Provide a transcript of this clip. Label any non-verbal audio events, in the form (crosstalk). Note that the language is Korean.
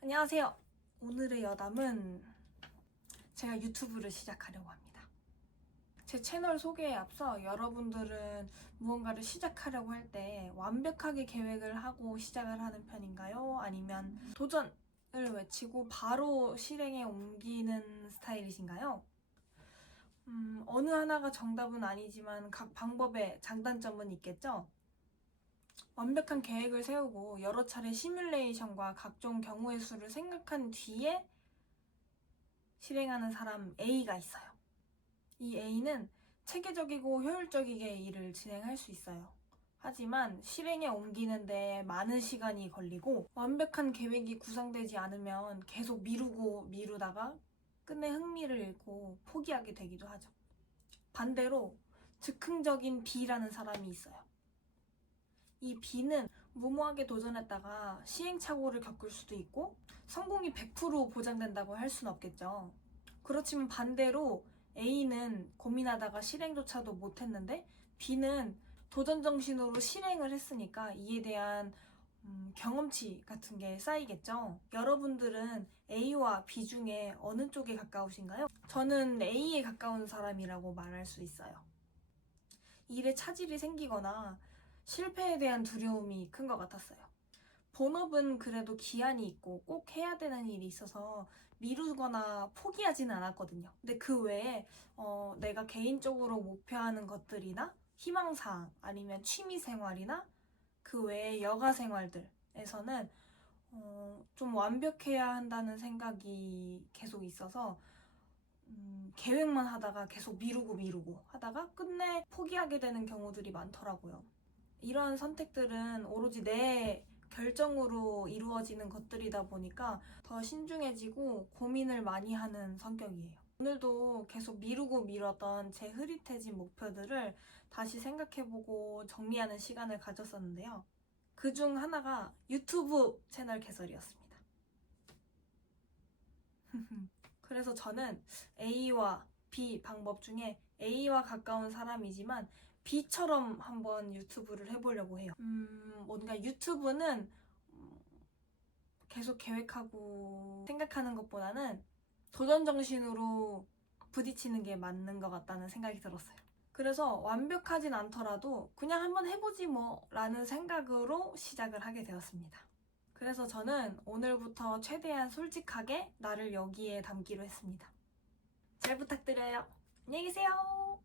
안녕하세요. 오늘의 여담은 제가 유튜브를 시작하려고 합니다. 제 채널 소개에 앞서 여러분들은 무언가를 시작하려고 할 때 완벽하게 계획을 하고 시작을 하는 편인가요? 아니면 도전을 외치고 바로 실행에 옮기는 스타일이신가요? 음, 어느 하나가 정답은 아니지만 각 방법에 장단점은 있겠죠? 완벽한 계획을 세우고 여러 차례 시뮬레이션과 각종 경우의 수를 생각한 뒤에 실행하는 사람 A가 있어요. 이 A는 체계적이고 효율적이게 일을 진행할 수 있어요. 하지만 실행에 옮기는데 많은 시간이 걸리고 완벽한 계획이 구상되지 않으면 계속 미루고 미루다가 끝내 흥미를 잃고 포기하게 되기도 하죠. 반대로 즉흥적인 B라는 사람이 있어요. 이 B는 무모하게 도전했다가 시행착오를 겪을 수도 있고 성공이 100% 보장된다고 할 수는 없겠죠. 그렇지만 반대로 A는 고민하다가 실행조차도 못했는데 B는 도전 정신으로 실행을 했으니까 이에 대한 음, 경험치 같은 게 쌓이겠죠. 여러분들은 A와 B 중에 어느 쪽에 가까우신가요? 저는 A에 가까운 사람이라고 말할 수 있어요. 일에 차질이 생기거나 실패에 대한 두려움이 큰 것 같았어요. 본업은 그래도 기한이 있고 꼭 해야 되는 일이 있어서 미루거나 포기하지는 않았거든요. 근데 그 외에 어, 내가 개인적으로 목표하는 것들이나 희망사항 아니면 취미생활이나 그 외에 여가생활들에서는 어, 좀 완벽해야 한다는 생각이 계속 있어서 음, 계획만 하다가 계속 미루고 미루고 하다가 끝내 포기하게 되는 경우들이 많더라고요. 이런 선택들은 오로지 내 결정으로 이루어지는 것들이다 보니까 더 신중해지고 고민을 많이 하는 성격이에요. 오늘도 계속 미루고 미뤘던 제 흐릿해진 목표들을 다시 생각해보고 정리하는 시간을 가졌었는데요. 그 중 하나가 유튜브 채널 개설이었습니다. (laughs) 그래서 저는 A와 B 방법 중에 A와 가까운 사람이지만 B처럼 한번 유튜브를 해보려고 해요. 음, 뭔가 유튜브는 음, 계속 계획하고 생각하는 것보다는 도전 정신으로 부딪히는 게 맞는 것 같다는 생각이 들었어요. 그래서 완벽하진 않더라도 그냥 한번 해보지 뭐 라는 생각으로 시작을 하게 되었습니다. 그래서 저는 오늘부터 최대한 솔직하게 나를 여기에 담기로 했습니다. 잘 부탁드려요. 안녕히 계세요.